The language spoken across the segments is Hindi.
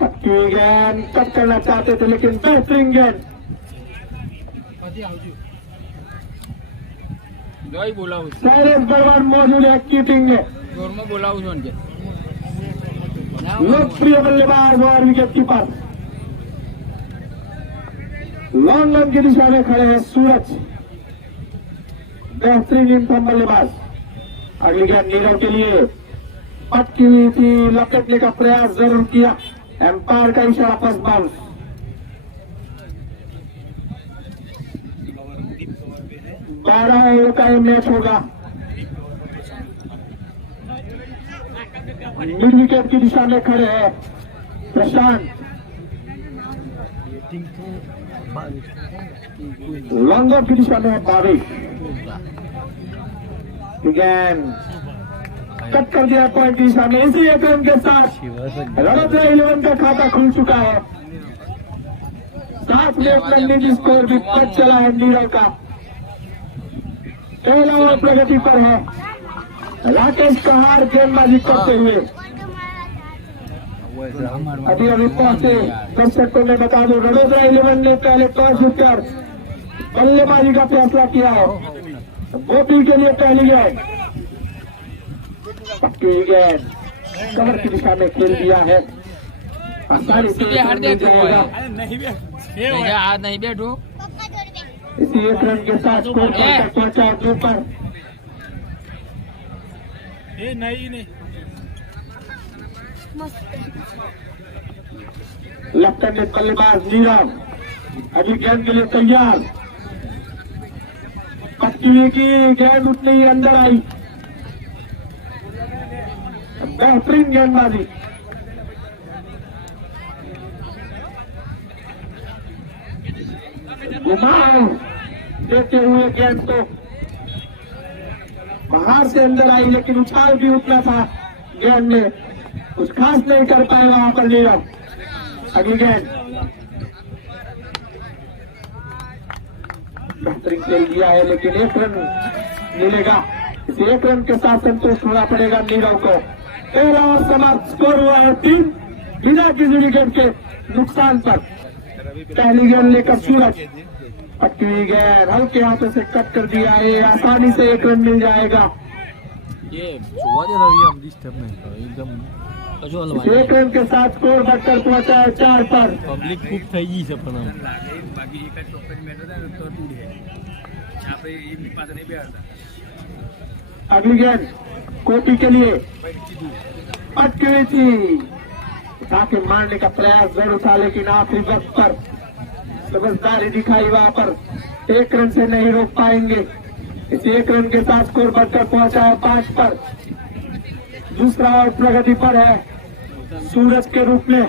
पक्की गेंद कट करना चाहते थे लेकिन बेहतरीन गेंद। शैलेश बर्मन मौजूद है कीपिंग में। लोकप्रिय बल्लेबाज और विकेट कीपर। लॉन्ग रन की दिशा में खड़े हैं सूरज, बेहतरीन इनफॉर्म बल्लेबाज। अगली गेंद नीरव के लिए पटकी हुई थी, लपेटने का प्रयास जरूर किया, एम्पायर का इशारा फर्स्ट बाउंस। बारह ओवर का ये मैच होगा। मिड विकेट की दिशा में खड़े हैं प्रशांत, लॉन्ग ऑफ की दिशा में है बाविश। गेंद कट कर दिया पॉइंट की दिशा में। इसी एक रन के साथ रनौतरा 11 का खाता खुल चुका है। 7 रन स्कोर भी पद चला है नीरव का। पहला ओवर प्रगति पर है। राकेश कहार गेंदबाजी करते हुए अभी पहुंचे। दर्शकों में बता दो, वडोदरा 11 ने पहले टॉस जीतकर बल्लेबाजी का फैसला किया है। गोपी के लिए पहली गेंद, पक्की गेंद कमर की दिशा में खेल दिया है। आसानी से आज नहीं बैठो। इसी एक रन के साथ स्कोर पर पहुंचा ऊपर। नहीं लेफ्टिनेंट बल्लेबाज नीरव अभी गेंद के लिए तैयार। पट्टी की गेंद उतनी ही अंदर आई। बेहतरीन गेंदबाजी। घुमाव देते हुए गेंद को बाहर से अंदर आई, लेकिन उछाल भी उतना था गेंद में, कुछ खास नहीं कर पाए वहां पर नीरव। अगली गेंद बेहतरीन खेल दिया है, लेकिन एक रन मिलेगा। इस एक रन के साथ संतुष्ट होना पड़ेगा नीरव को। पहला ओवर समाप्त, स्कोर हुआ है 3 बिना किसी विकेट के नुकसान पर। पहली गेंद लेकर सूरज, पटकी गेंद हल्के हाथों से कट कर दिया है। आसानी से एक रन मिल जाएगा। एक रन के साथ स्कोर बढ़कर पहुंचा है 4 पर। पब्लिक खूब થઈ છે પણ अगली गेंद कोटी के लिए अटकी हुई थी, ताकि मारने का प्रयास जरूर था, लेकिन आखिरी वक्त पर समझदारी दिखाई वहां पर। एक रन से नहीं रोक पाएंगे। इस एक रन के साथ स्कोर बढ़कर पहुंचा है 5 पर। दूसरा ओवर प्रगति पर है सूरज के रूप में।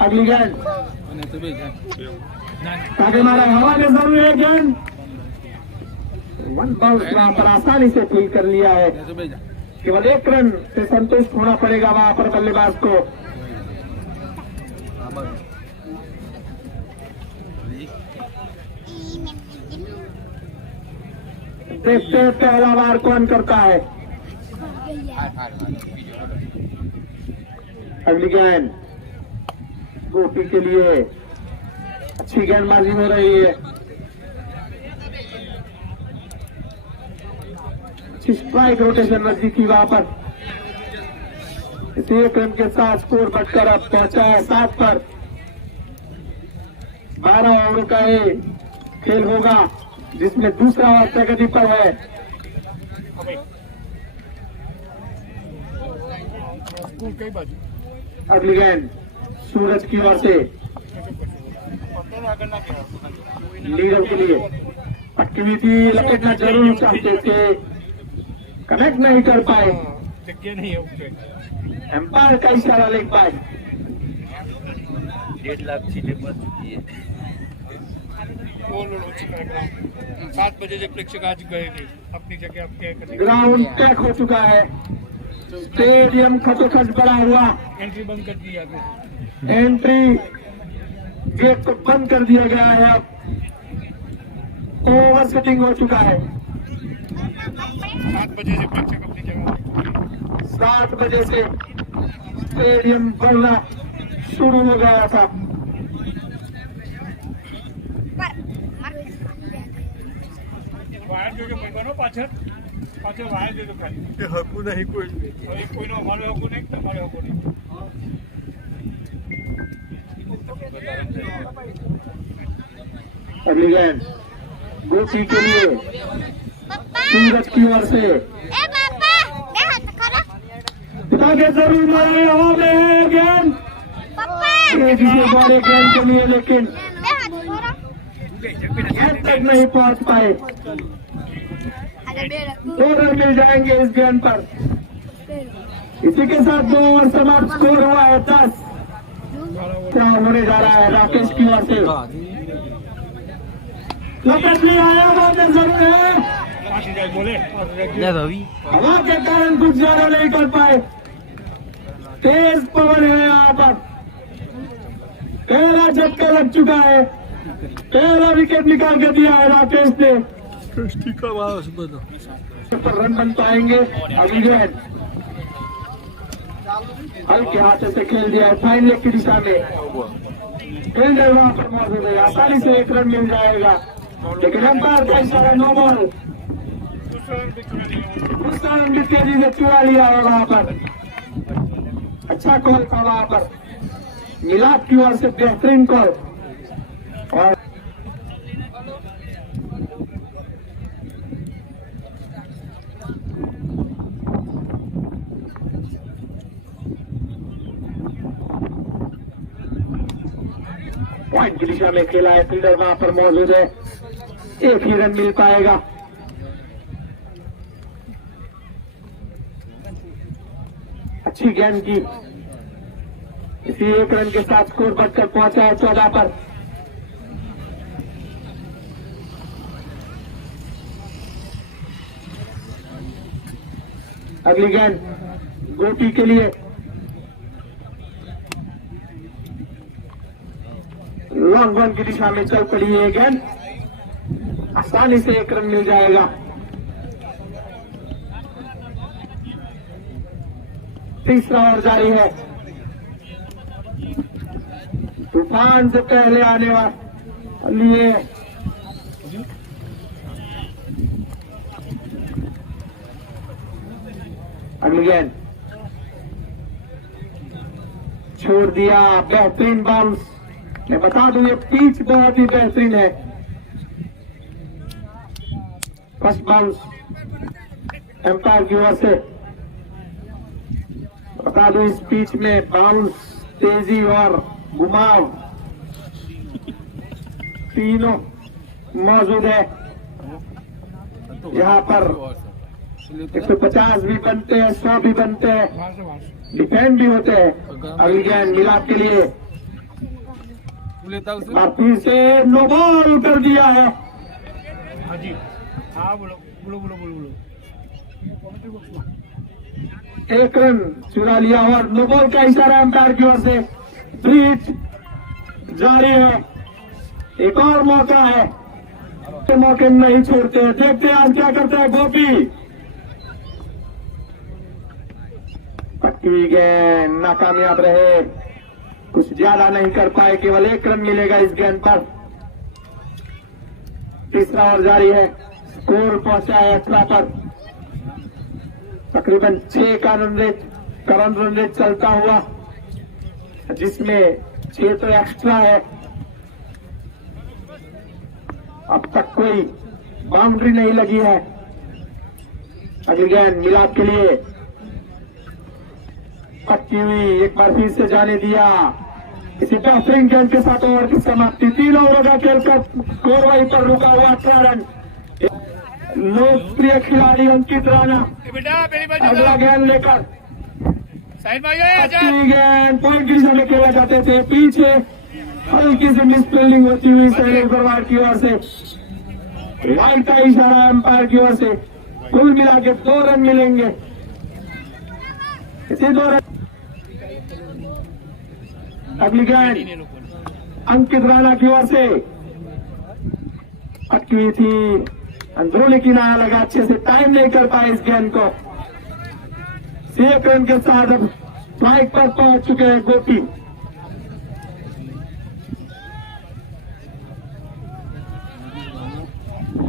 अगली गेंद ताकि मारा हवा में जरूर है गेंद। 1 बाउंस वहां पर आसानी से फील कर लिया है। केवल एक रन से संतुष्ट होना पड़ेगा वहां पर बल्लेबाज को। देखते हैं पहला बार कौन करता है। अगली गेंद गोपी के लिए अच्छी गेंदबाजी हो रही है। स्ट्राइक रोटेशन नजदीकी वहां पर। इसी एक रन के साथ स्कोर बढ़कर अब पहुंचा है 7 पर। 12 ओवर का ये खेल होगा, जिसमें दूसरा ओवर प्रगति पर है। अगली गेंद सूरज की ओर से नीरव के लिए पटकी हुई थी, लपेटना जरूर चाहते थे, कनेक्ट नहीं कर पाए। एम्पायर का इशारा ले पाए। 1.5 लाख सीटें बच चुकी है। 7 बजे से प्रेक्षक आज गए नहीं अपनी जगह। अब ग्राउंड पैक हो चुका है, स्टेडियम खचोखच बड़ा हुआ। एंट्री बंद कर दी गई। एंट्री गेट को बंद कर दिया गया है। अब ओवर सेटिंग हो चुका है। 7 बजे से प्रेक्षक अपनी जगह। 7 बजे से स्टेडियम बनना शुरू हो गया था। વાયર જોજો ભાઈબંધો પાછળ પાછળ વાયર જોજો ખાલી તે હકું નહીં કોઈ હવે કોઈનો અમારો હકુ નહીં તમારે હકુ નહીં अगली गेंद गोपी के लिए सूरज की ओर से ताकि जरूर मारे हवा में है गेंद तेजी से बॉले गेंद के लिए, लेकिन गेंद तक नहीं पहुंच पाए। 2 रन मिल जाएंगे इस गेंद पर। इसी के साथ 2 ओवर समाप्त, स्कोर हुआ है 10। क्या होने जा रहा है राकेश की ओर से? लपेट लिया है, बहुत जरूर है। પાછી જાય બોલે લે રવિ हवा के कारण कुछ ज्यादा नहीं कर पाए। तेज पवन है यहाँ पर। पहला झटका लग चुका है। पहला विकेट निकाल के दिया है राकेश ने। સ્ટીકર વાળો છે બધો पर रन बन पाएंगे। अगली गेंद हल्के हाथ से खेल दिया है फाइन लेग की दिशा में। फील्डर वहां पर मौजूद है, आसानी से 1 रन मिल जाएगा, लेकिन अंपायर का इशारा नो बॉल। दूसरा रन भी तेजी से चुरा लिया है वहां पर। अच्छा कॉल था वहां पर, मिलाप की ओर से बेहतरीन कॉल। और पॉइंट की दिशा में खेला है, फील्डर वहां पर मौजूद है, 1 ही रन मिल पाएगा। अच्छी गेंद की, इसी 1 रन के साथ स्कोर बढ़कर पहुंचा है 14 पर। अगली गेंद गोपी के लिए, लॉन्ग रन की दिशा में चल पड़ी है गेंद, आसानी से 1 रन मिल जाएगा। तीसरा ओवर जारी है। तूफान से पहले आने वाले अगली गेंद छोड़ दिया, बेहतरीन बाउंस। मैं बता दूं ये पिच बहुत ही बेहतरीन है। फर्स्ट बाउंस एम्पायर की ओर से। बता दूं इस पिच में बाउंस, तेजी और घुमाव तीनों मौजूद है। यहाँ पर 150 भी बनते हैं, 100 भी बनते हैं, વારસે વારસે डिफेंड भी होते हैं। अगली गेंद मिलाप के लिए, और फिर से नो बॉल कर दिया है। હાજી હા બોલો બોલો બોલો બોલો બોલો 1 रन चुरा लिया और नो बॉल का इशारा अंपायर की ओर से। ब्रीच जारी है, एक और मौका है, मौके नहीं छोड़ते हैं। देखते हैं आज क्या करते हैं गोपी। पक्की गेंद नाकामयाब रहे, कुछ ज्यादा नहीं कर पाए, केवल 1 रन मिलेगा इस गेंद पर। तीसरा ओवर जारी है, स्कोर पहुंचा है 18 पर। तकरीबन 6 का रन रेट चलता हुआ, जिसमें 6 तो एक्स्ट्रा है। अब तक कोई बाउंड्री नहीं लगी है। अगली गेंद मिलाप के लिए, पक्की हुई, एक बार फिर से जाने दिया। इसी बेहतरीन गेंद के साथ ओवर की समाप्ति। 3 ओवरों का खेल का स्कोर वहीं पर रुका हुआ 18 रन। लोकप्रिय खिलाड़ी अंकित राणा એ બેટા પેલી બાજુ अगला गेंद लेकर, સાઈડમાં આવી જાય આઝાદ अच्छी गेंद पॉइंट की दिशा में खेला जाते थे, पीछे हल्की सी मिसफील्डिंग होती हुई शैलेश बरवाड़ की ओर से। वाइड का इशारा अंपायर की ओर से। कुल मिला के 2 रन मिलेंगे। इसी 2 रन। अगली गेंद अंकित राणा की ओर से, अटकी हुई थी, अंदरूनी किनारा लगा, अच्छे से टाइम नहीं कर पाए इस गेंद को। 1 रन के साथ अब स्ट्राइक पर पहुंच चुके हैं गोपी।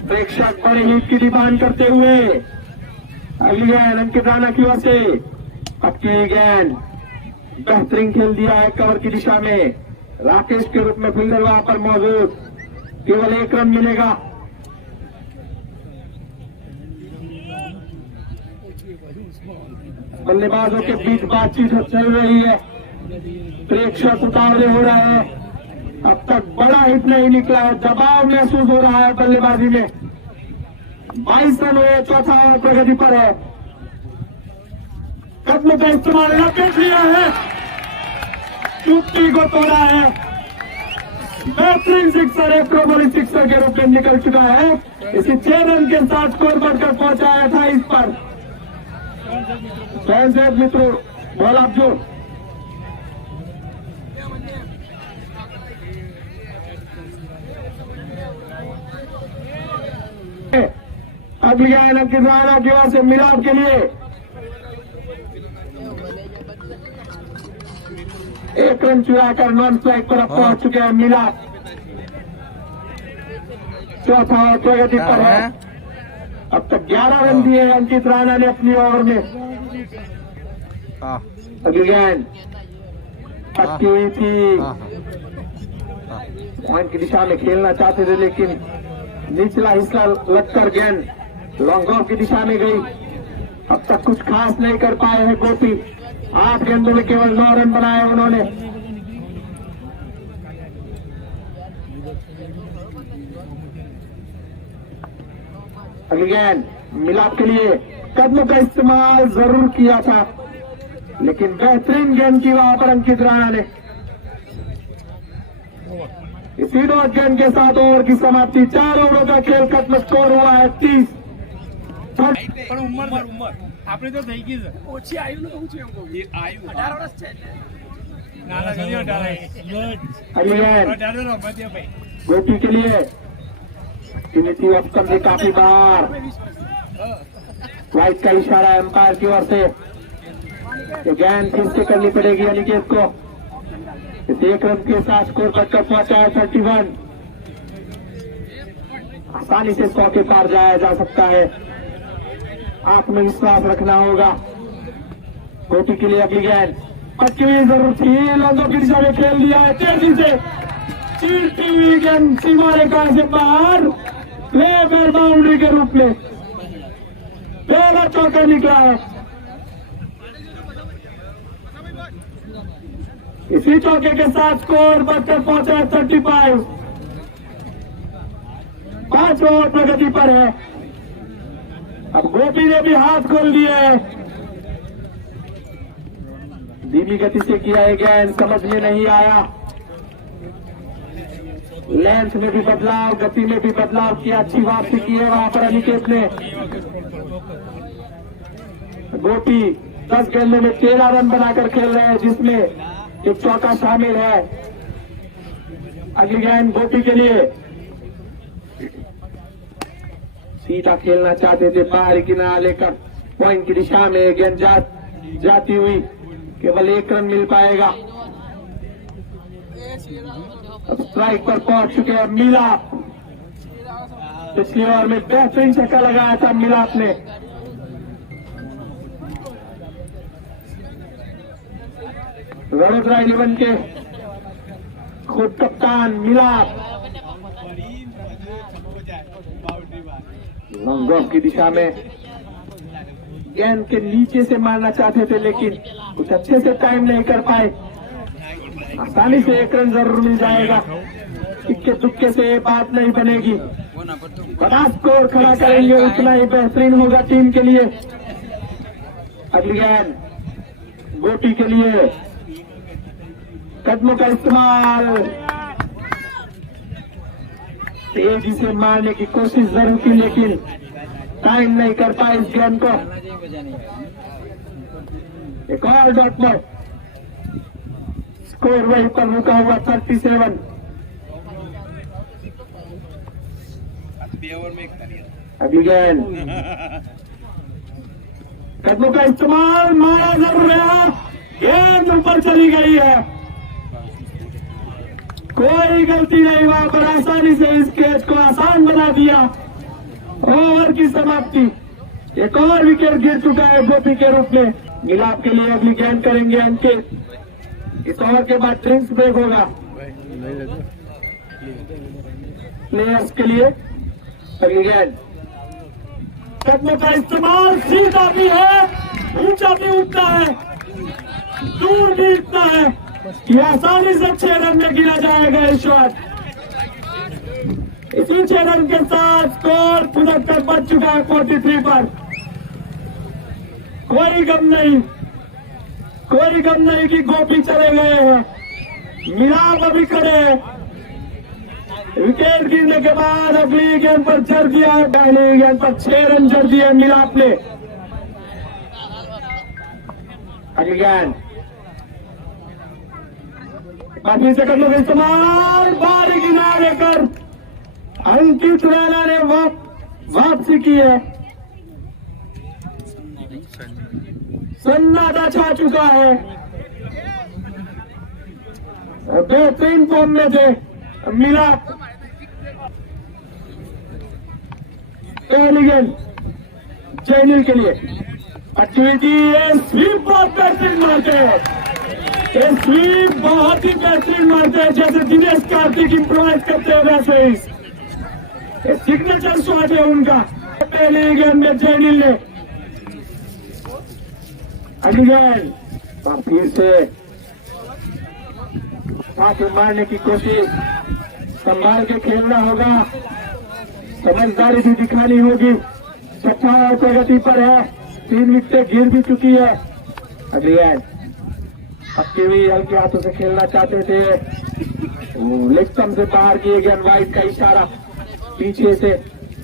प्रेक्षक बड़े हिट की डिमांड करते हुए अगली गेंद अंकित राणा की ओर से। पक्की गेंद, बेहतरीन खेल दिया है कवर की दिशा में। राकेश के रूप में फील्डर वहां पर मौजूद, केवल 1 रन मिलेगा। बल्लेबाजों के बीच बातचीत चल रही है, प्रेक्षक उतावले हो रहे हैं। अब तक बड़ा हिट नहीं निकला है, दबाव महसूस हो रहा है बल्लेबाजी में। 22 रन हुए, चौथा ओवर प्रगति पर है। कदम का इस्तेमाल लपेट लिया है, चुप्पी को तोड़ा है। बेहतरीन सिक्सर है, प्रोबली सिक्सर के रूप में निकल चुका है। इसी 6 रन के साथ स्कोर बढ़कर पहुंचा है 28 पर। स्वयं मित्रों, बॉल आप जो अगली गेंद अंकित राणा की ओर से मिलाप के लिए। 1 रन चुराकर नॉन स्ट्राइक पर अब पहुंच चुके हैं मिलाप। चौथा ओवर प्रगति पर है। अब तक 11 रन दिए हैं अंकित राणा ने अपनी ओवर में। अगली गेंद पक्की हुई थी, पॉइंट की दिशा में खेलना चाहते थे, लेकिन निचला हिस्सा लगकर गेंद लॉन्ग ऑफ की दिशा में गई। अब तक कुछ खास नहीं कर पाए हैं गोपी। 8 गेंदों में केवल 9 रन बनाए उन्होंने। अगली गेंद मिलाप के लिए कदमों का इस्तेमाल जरूर किया था, लेकिन बेहतरीन गेंद की वहां पर अंकित राणा ने। इसी नॉट गेंद के साथ ओवर की समाप्ति। 4 ओवरों का खेल खत्म, स्कोर हुआ है 30। પણ ઉંમર આપણે તો થઈ ગઈ છે ઓછી આવ્યું ને કહું છું એમ કહું એ આવ્યું 18 વર્ષ છે નાના ગયો 18 अगली गेंद 18 નો મધ્ય ભાઈ गोपी के लिए यूनिटी ऑफ कमरे काफी बार वाइट का इशारा एम्पायर की ओर से। ये गेंद फिर से करनी पड़ेगी अनिकेत को। इस 1 रन के साथ स्कोर बढ़कर पहुंचा है 31। आसानी से 100 के पार जाया जा सकता है, आत्मविश्वास रखना होगा गोपी के लिए। अगली गेंद पक्की हुई जरूर थी, लॉन्गों की दिशा में खेल दिया है तेजी से। चीरती हुई गेंद सीमा रेखा से बाहर, लेबर बाउंड्री के रूप में पहला चौका निकला है। इसी चौके के साथ स्कोर बढ़कर पहुंचा है 35। 5 ओवर प्रगति पर है। अब गोपी ने भी हाथ खोल दिए हैं। धीमी गति से किया है गेंद, समझ में नहीं आया। लेंथ में भी बदलाव, गति में भी बदलाव किया, अच्छी वापसी की है वहां पर अनिकेत ने। गोपी 10 गेंदों में 13 रन बनाकर खेल रहे हैं, जिसमें एक चौका शामिल है। अगली गेंद गोपी के लिए। सीधा खेलना चाहते थे, बाहरी किनारा लेकर पॉइंट की दिशा में गेंद जाती हुई, केवल 1 रन मिल पाएगा। अब स्ट्राइक पर पहुंच चुके हैं मिलाप। पिछली ओवर में बेहतरीन छक्का लगाया था मिलाप ने। वडोदरा 11 के खुद कप्तान मिलाप लॉन्ग ऑफ की दिशा में गेंद के नीचे से मारना चाहते थे, लेकिन कुछ अच्छे से टाइम नहीं कर पाए। आसानी से 1 रन जरूर मिल जाएगा, इक्के दुक्के से ये बात नहीं बनेगी। बड़ा स्कोर खड़ा करेंगे, उतना ही बेहतरीन होगा टीम के लिए। अगली गेंद गोपी के लिए, कदमों का इस्तेमाल, तेजी से मारने की कोशिश जरूर की, लेकिन टाइम नहीं कर पाए इस गेंद को। एक और डॉट पर स्कोर वहीं पर रुका हुआ 37। अगली गेंद कदमों का इस्तेमाल, मारा जरूर रहा, ऊपर चली गई है, कोई गलती नहीं, वहां पर आसानी से इस कैच को आसान बना दिया। ओवर की समाप्ति, एक और विकेट गिर चुका है गोपी के रूप में। मिलाप के लिए अगली गेंद करेंगे अंकित। इस ओवर के बाद ड्रिंक्स ब्रेक होगा प्लेयर्स के लिए। अगली गेंद, कदमों का इस्तेमाल, सीधा भी है, ऊंचा भी उठता है, दूर भी उठता है, ये आसानी से 6 रन में गिरा जाएगा ये शॉट। इसी 6 रन के साथ स्कोर 75 बच चुका है 43 पर। कोई गम नहीं, कोई गम नहीं कि गोपी चले गए हैं, मिलाप अभी खड़े हैं। विकेट गिरने के बाद अगली गेंद पर जड़ दिया है, पहली गेंद पर 6 रन जड़ दिए मिलाप ने। अगली गेंद, काफी सेकंडों का इस्तेमाल, बारी किनारे कर अंकित रैना ने वापसी की है। सन्नाटा छा चुका है, बेहतरीन फॉर्म में थे मिलाप। पहली गेंद जैनिल के लिए, एक्टिविटी स्वीप बहुत बेहतरीन मारते हैं, ये स्वीप बहुत ही बेहतरीन मारते हैं, जैसे दिनेश कार्तिक इम्प्रोवाइज करते हैं वैसे ही सिग्नेचर शॉट है उनका। पहली गेंद में जैनिल ने, अगली गेंद फिर से काफी मारने की कोशिश, संभाल के खेलना होगा, समझदारी भी दिखानी होगी। 56 प्रगति पर है, 3 विकेटें गिर भी चुकी है। अगली गेंद, अब भी हल्के हाथों से खेलना चाहते थे, लेग स्टंप से बाहर किए गेंद, वाइड का इशारा, पीछे से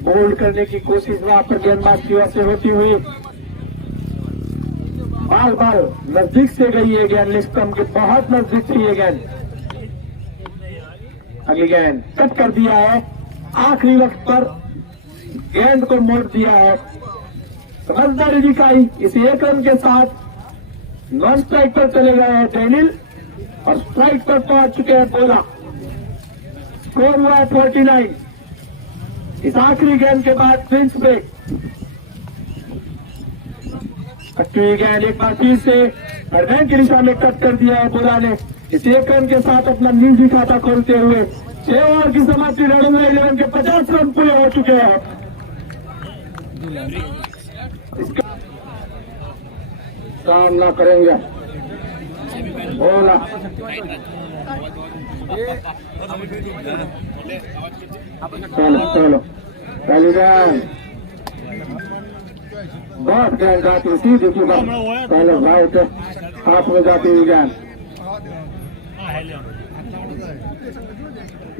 बोल्ड करने की कोशिश वहां पर गेंदबाज की ओर से होती हुई, बार बार नजदीक से गई है गेंद, लेग स्टंप के बहुत नजदीक थी ये गेंद। अगली गेंद कट कर दिया है, आखिरी वक्त पर गेंद को मोड़ दिया है, समझदारी दिखाई। इस 1 रन के साथ नॉन स्ट्राइक पर चले गए हैं डेनिल और स्ट्राइक पर पहुंच चुके हैं बोला। स्कोर हुआ है 49। इस आखिरी गेंद के बाद ड्रिंक्स ब्रेक। अच्छी गेंद एक बार फिर से रन की दिशा में कट कर दिया है बोला ने। इस 1 रन के साथ अपना निजी खाता खोलते हुए 6 ओवर की समाप्ति, रणों 11 के 50 रन पूरे हो चुके हैं। सामना करेंगे बोला, चलो पहली गेंद बहुत गेंद जाती थी, देखिए पहले भाई के हाथ में जाती हुई गेंद।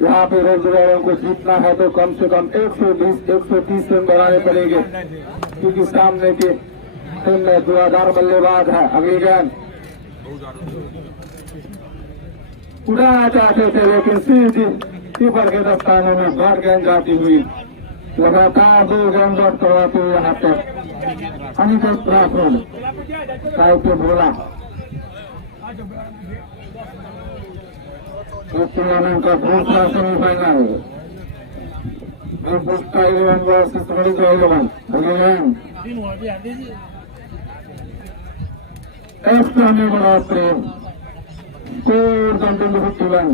यहाँ पे रोजगारों को जीतना है तो कम से कम 120-130 रन बनाने पड़ेंगे, क्योंकि सामने के टीम में धुआंधार बल्लेबाज है। अगली गेंद उड़ाना चाहते थे, लेकिन सीधी कीपर के दस्ताने में बहुत गेंद जाती हुई, लगातार 2 गेंद डॉट करवाते हुए यहाँ पर अनिकेत राठौर साहित्य भोला टूर्नामेंट का दूसरा सेमीफाइनल का 11 वर्सेस 11। एक्स्ट्रा में बढ़ोतरी, स्कोर 51।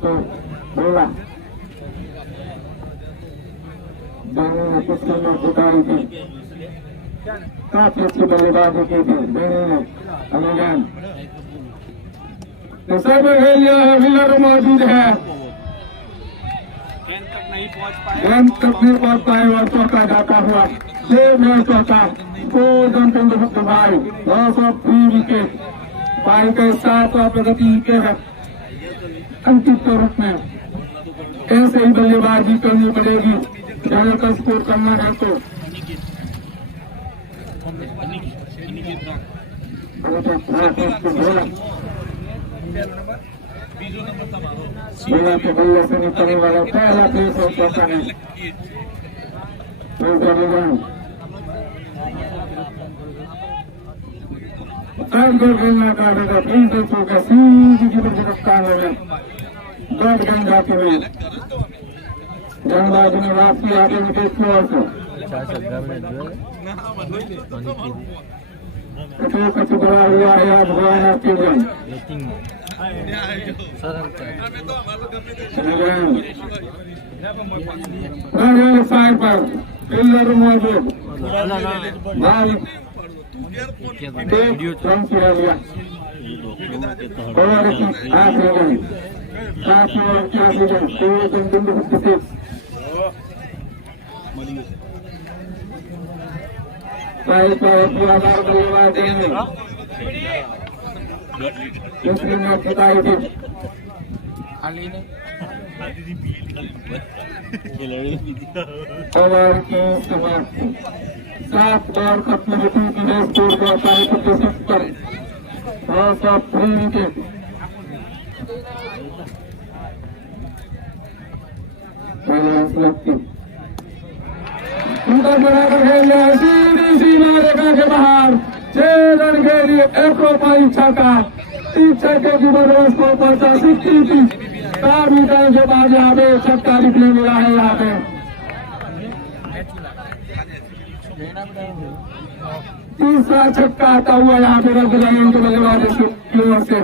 तो बोला ने पिछले में जुटाई थी, काफी अच्छी बल्लेबाजी की थी ने। अमीन सब हिलर मौजूद है, गेंद तक नहीं पहुंच पाए और चौका जाता हुआ 6 में चौका, भाई 203 विकेट पाई के साथ प्रगति के है अंकित के रूप में। ऐसे ही बल्लेबाजी करनी पड़ेगी ज्यादा का स्कोर करना है तो। बोला के बल्ले से निकलने वाला पहला प्लेस होता है थर्ड गोल खेलना काटेगा प्रिंस देखो का सीधी की तरफ काम है डॉट गेंद जाते हुए गेंदबाज ने वापसी आगे विकेट की ओर से कचू बड़ा हुआ है आज भगवान स्टेडियम साइड पर फिल्डर मौजूद भाई रन किया गया ओवर की 8 रन 7 ओवर 4 रन 256 साइड पर आधार बल्लेबाज देंगे दूसरी मैच जिताई थी ओवर की समाप्ति 7 बॉल खत्म होती की है स्कोर का 70 लॉस ऑफ 3 विकेट उनका बराबर खेल लिया सीधी सीमा रेखा के बाहर 6 रन के लिए एक पाई छक्का 3 छक्के की बदौलत को 50-60 काफी टाइम के बाद यहाँ पे छक्का निकले मिला है यहाँ पे तीसरा छक्का आता हुआ यहाँ पे रख रहे हैं उनके बल्लेबाज की ओर से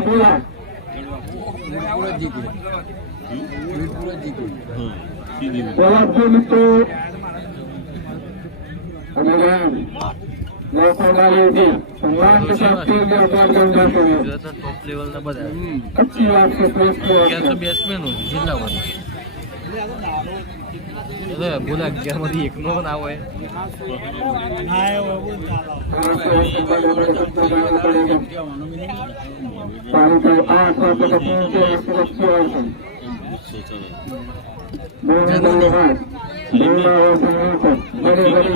बोला तो सम्मान के साथ खेल गया टॉप लेवल अच्छी बात से બેટ્સમેન જિલ્લામાં બોલા 11 માંથી એકનો ના હોય बड़े बड़े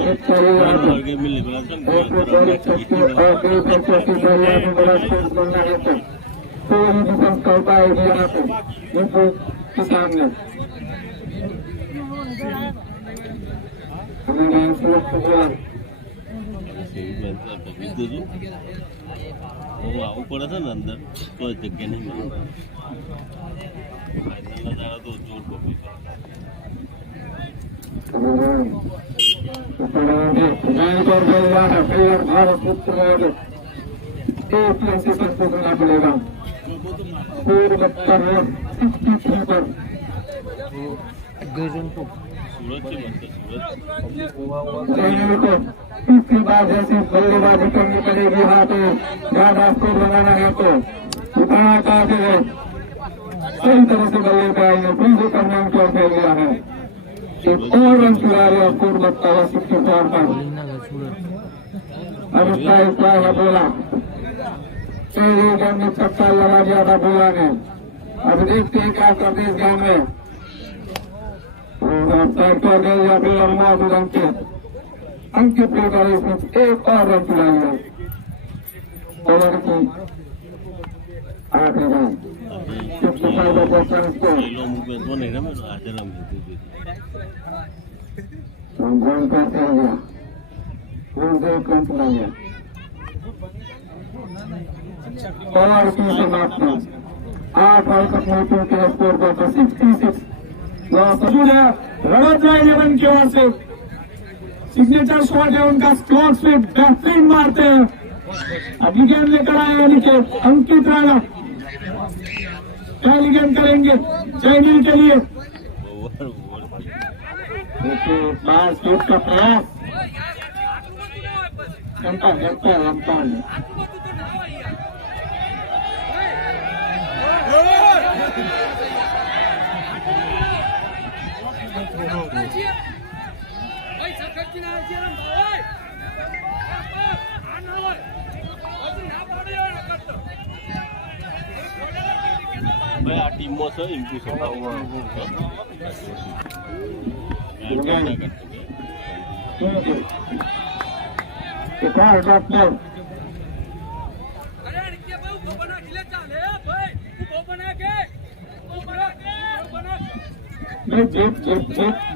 करता है यहाँ पे के सामने આવું પડે છે ને અંદર તો જગ્યા નહીં મળે તો જોર પબ્લિક भारत करना पड़ेगा पूर्व 63 पर तीसरी बार जैसी बल्लेबाजी करनी पड़ेगी यहाँ पे ज्यादा स्कोर बनाना है तो उठाना चाहते हैं सही तरह से बल्ले पे आएंगे फिर से करना को फेल गया है एक और रन चुरा रहे स्कोर बढ़ता हुआ 64 पर अब उसका इस्तेमाल है बोला पहले गेम में छक्का लगा दिया था बोला ने अब देखते हैं क्या करते इस गेम में कर गए या फिर मौजूद अंक प्ले करे इसमें एक और रन चुराएगा ओवर की 8 रन 65% स्कोर रन करते हो गया एक रन चुरा गया ओवर की समाप्ति 8 बॉल खत्म के स्कोर पर 66 रनत इलेवन की ओर से सिग्नेचर शॉट है उनका स्लॉट से बेहतरीन मारते हैं अभी गेंद लेकर आए विकेट अंकित राणा पहली गेंद करेंगे जयनील के लिए देखिए बार शॉट का प्रयास घंटा ભાઈ આ ટીમમાં છે ઇમ્પ્રુવ થતા एक और डॉट बॉल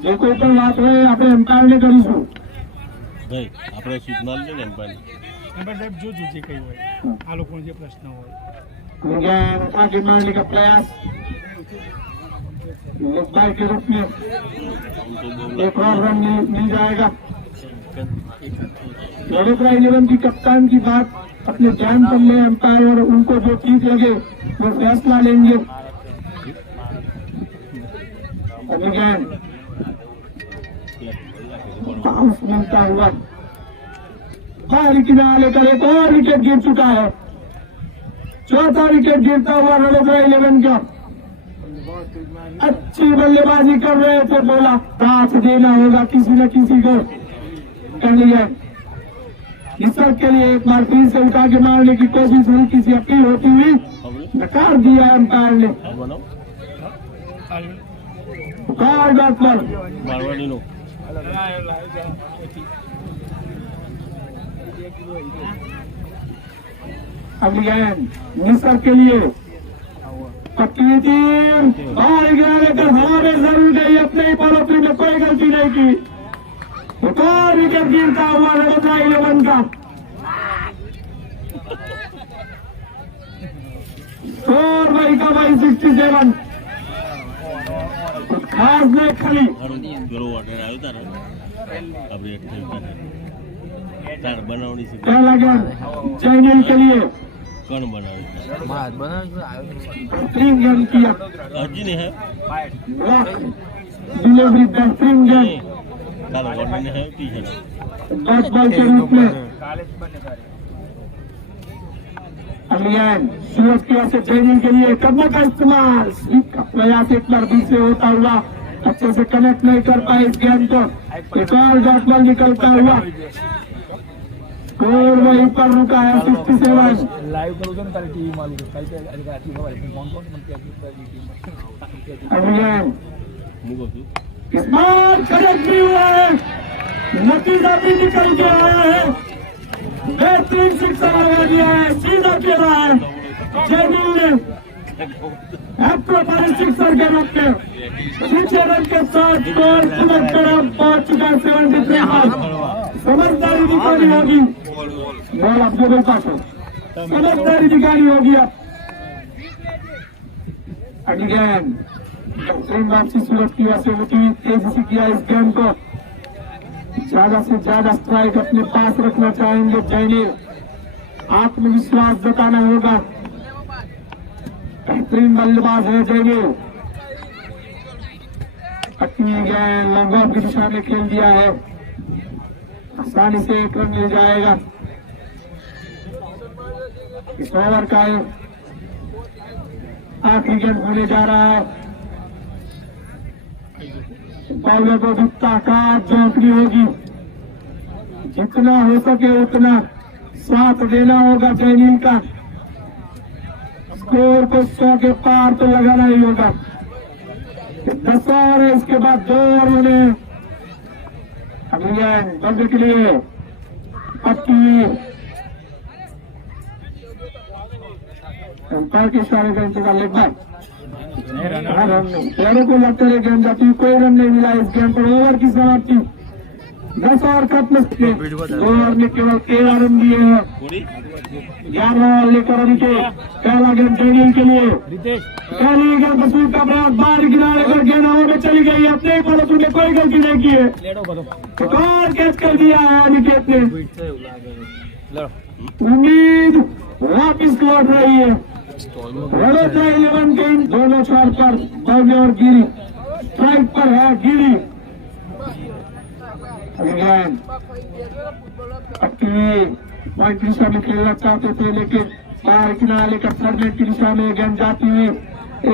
જે કોઈ પણ વાત હોય આપણે એમ્પાયરને કરીશું. ભાઈ આપણે સૂચના લે ને એમ્પાયર નંબર સાહેબ જોજો જે કઈ હોય આ લોકોનો જે પ્રશ્ન હોય. Again, आगे मारने का प्रयास लेग के रूप में एक और रन मिल जाएगा. वडोदरा 11 की कप्तान की बात अपने ध्यान पर ले अंपायर और उनको जो ठीक लगे वो फैसला लेंगे. अगेन बाउंस मिलता हुआ बाहरी किनारे का एक और विकेट गिर चुका है. चौथा विकेट गिरता हुआ वडोदरा 11 का. अच्छी बल्लेबाजी कर रहे थे, बोला साथ देना होगा किसी न किसी को. निसर्ग के लिए एक बार फिर से उठा के मारने की कोशिश हल्की सी अपील होती हुई नकार दिया अंपायर ने. डॉट बॉल મારવાડીનો अगेन निसर्ग के लिए पक्की टीम बाहर गिराने कर हवा में जरूर गई. अपने ही पॉलिसी में कोई गलती नहीं की. एक और विकेट गिरता हुआ वडोदरा 11 का. स्कोर वही का वही 67. कुछ खास नहीं खाली પેલો ઓર્ડર આવ્યો તારે આપણે તાર બનાવણી છે पहला गेम चैनल के लिए કોણ બનાવે ભાત બનાવજો આવ્યો बेहतरीन गेम किया. હજી નહીં હે ब्लॉक डिलीवरी बेहतरीन गेम કાલે ઓર્ડર નહીં હે ટી શર્ટ डॉट बॉल के रूप में. अगेन सूरज की ओर से ट्रेनिंग के लिए कदमों का इस्तेमाल. स्वीप का प्रयास एक बार फिर से होता हुआ अच्छे से कनेक्ट नहीं कर पाए इस गेम को. एक और डॉट बॉल निकलता हुआ. स्कोर वहीं पर रुका है 67. લાઈવ કરું તો ને તારી ટીવી માં આલું કઈ કઈ આટલી ખબર કોણ કોણ મને કે अगेन હું કહું છું इस बार कनेक्ट भी हुआ है, नतीजा भी निकल के आया है. बेहतरीन सिक्सर लगा दिया है, सीधा खेला है जयनील ने एप्रोपारी सिक्सर के रूप में. 6 रन के साथ स्कोर तुरंत तरफ पहुंच चुका है 73 हाल. समझदारी दिखानी होगी बॉल आपके दो पास हो. समझदारी दिखानी होगी अब. अगेन बेहतरीन वापसी सूरज की वजह से होती हुई तेजी से किया इस गेम को. ज्यादा से ज्यादा स्ट्राइक अपने पास रखना चाहेंगे जयनील. आत्मविश्वास जताना होगा. बेहतरीन बल्लेबाज है जयनील. अपनी गेंद लॉन्ग ऑफ की दिशा में खेल दिया है. आसानी से एक रन मिल जाएगा. इस ओवर का आखिरी गेंद होने जा रहा है. बॉलर को भी ताकत झोंकनी होगी. जितना हो सके उतना साथ देना होगा जयनील का. स्कोर को 100 के पार तो लगाना ही होगा. 10 ओवर है, इसके बाद 2 ओवर होने. अगेन बंद के लिए पक्की अंपायर के इशारे का इंतजार. लेग बाय रन नहीं. प्लेयरों को लगता है गेम जाती हुई कोई रन नहीं मिला इस गेम पर. ओवर की समाप्ति 10 ओवर खत्म. 2 ओवर में केवल 13 रन दिए हैं. 11 ओवर लेकर उनके पहला गेम जयनील के लिए. पहली गेम पसूर का प्रयास बाहर किनारे पर गेंद हवा में चली गई. अपने ही पड़ोसी ने कोई गलती नहीं की है. एक और कैच कर दिया है अनिकेत ने. उम्मीद वापिस लौट रही है. वडोदरा 11 के इन दोनों शॉट पर भव्य और गिरी स्ट्राइक पर है. गिरी अगेन पॉइंट की दिशा में खेलना चाहते थे, लेकिन बाहर किनारे का फॉर्मेट की दिशा में गेंद जाती हुई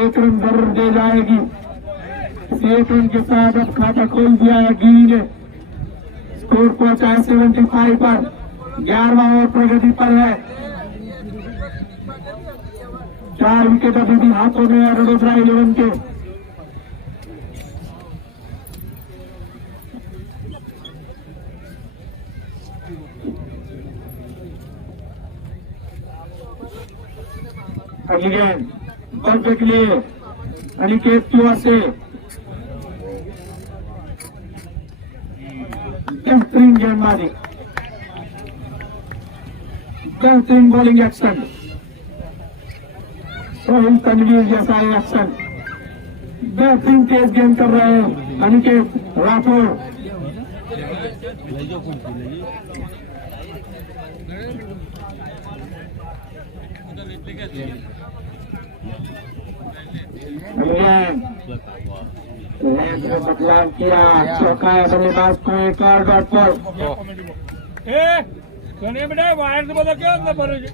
1 रन जरूर दे जाएगी. इस 1 रन के साथ अब खाता खोल दिया है गिरी ने. स्कोर पहुंचा है 75 पर. 11वां ओवर प्रगति पर है. 4 विकेट अभी भी हाथों में है वडोदरा 11 के. अगली गेंद बल्ले के लिए अनिकेत की ओर से बेहतरीन गेंदबाजी, बेहतरीन बॉलिंग एक्शन, सोहेल तनवीर जैसा एक्शन, बेहतरीन तेज गेंद कर रहे हैं अनिकेत राठौर। बदलाव किया, चौका है बल्लेबाज को एक और डॉट पर। बेटा वायर से बता क्या अंदर भरे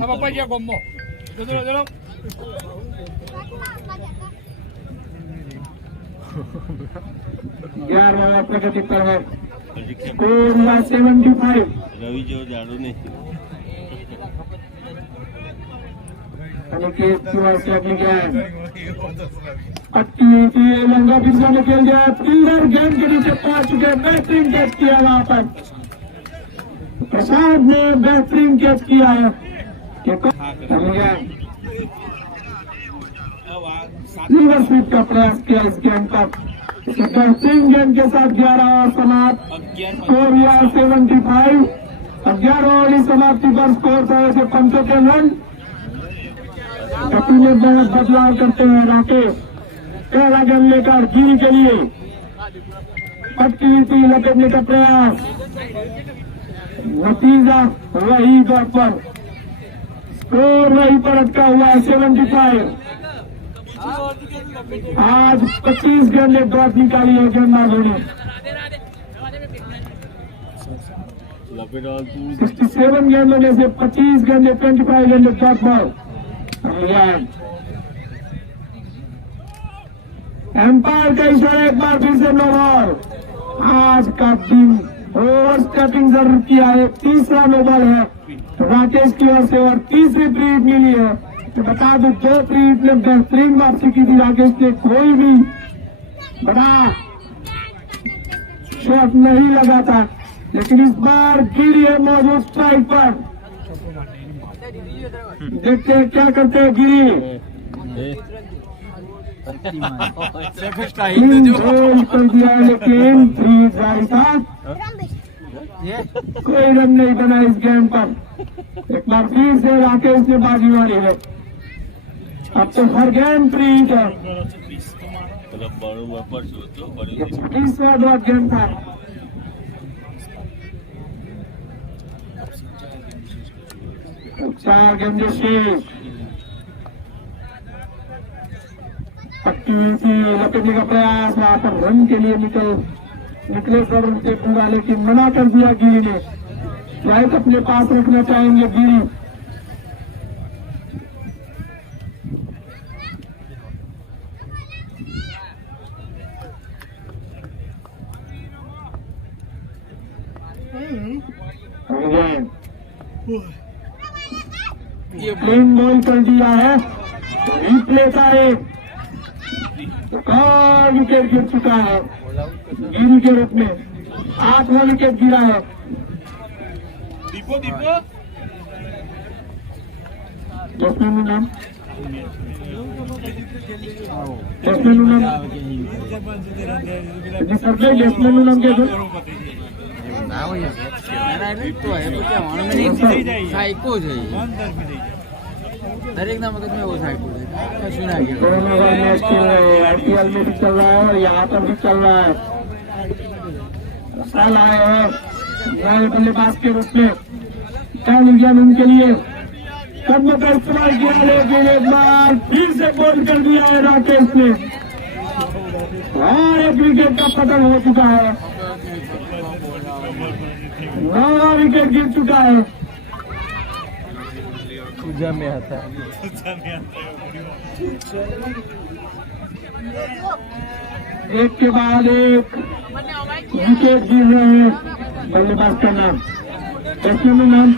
पापा क्या गम्मो चलो चलो 11 प्रगति पर है, स्कोर 75। रवि जो झाड़ू नहीं अनिकेत की ओर से अगली गेंद पट्टी थी, लंगा फिर से निकल गया, फील्डर गेंद के नीचे पहुंच चुके, बेहतरीन कैच किया वहां पर प्रसाद ने, बेहतरीन कैच किया है। सिल्वर स्वीप का प्रयास किया इस गेंद पर, बेहतरीन गेंद के साथ 11 और समाप्त, स्कोर हुआ 75। 11 ओवर समाप्ति पर स्कोर था 75 रन। कपिल में बहुत बदलाव करते हैं राकेश, पहला गेंद लेकर गिरी के लिए पट्टी थी, लपेटने का प्रयास, नतीजा वही दौर पर, स्कोर वही पर अटका हुआ है 75। आज 25 गेंदें ड्रॉप निकाली है गेंदबाजों ने, 67 गेंदों में से 25 गेंदें 25 गेंदें ड्रॉप बॉल। एम्पायर का इशारा, एक बार फिर से नो बॉल। आज का दिन ओवर स्टेपिंग जरूर किया है, तीसरा नो बॉल है राकेश की ओर से और तीसरी फ्रीड मिली है। तो बता दूं 2 फ्रीड में बेहतरीन वापसी की थी राकेश ने, कोई भी बड़ा शॉट नहीं लगा था, लेकिन इस बार गिरी है मौजूद स्ट्राइक पर। देखते हैं क्या करते हैं गिरी, 3 गोल कर दिया, लेकिन 3 जारी था, कोई रन नहीं बना इस गेम पर। एक बार फिर से राकेश ने बाजी मारी है, अब तो हर गेम फ्रीड है, तीसरा डॉट गेम था। चार गेंदें शेष, पट्टी थी, लपेटने का प्रयास, वहां पर रन के लिए निकले सर उनसे पूरा, लेकिन मना कर दिया गिरी ने। स्ट्राइक अपने पास रखना चाहेंगे गिरी। क्लीन बॉल कर दिया है, रिप्ले का एक विकेट गिर चुका है गिरी के रूप में, 8वां विकेट गिरा है। जसमीन नाम जसमीन नाम के સાયકો છે દરેક ના મગજમાં એવો સાયકો છે કશું ના કહેવાય। दोनों मैच खेल रहे हैं, आईपीएल में भी चल रहा है और यहाँ पर भी चल रहा है। साल आए हैं नए बल्लेबाज के रूप में, पहली गेंद उनके लिए कदमों का इस्तेमाल किया, लेकिन एक बार फिर से गोल कर दिया है राकेश ने और एक विकेट का पतन हो चुका है, 9वां विकेट गिर चुका है। પૂજા में आता है एक के बाद एक विकेट गिर रहे हैं। बल्लेबाज का नाम बैट्समैन नाम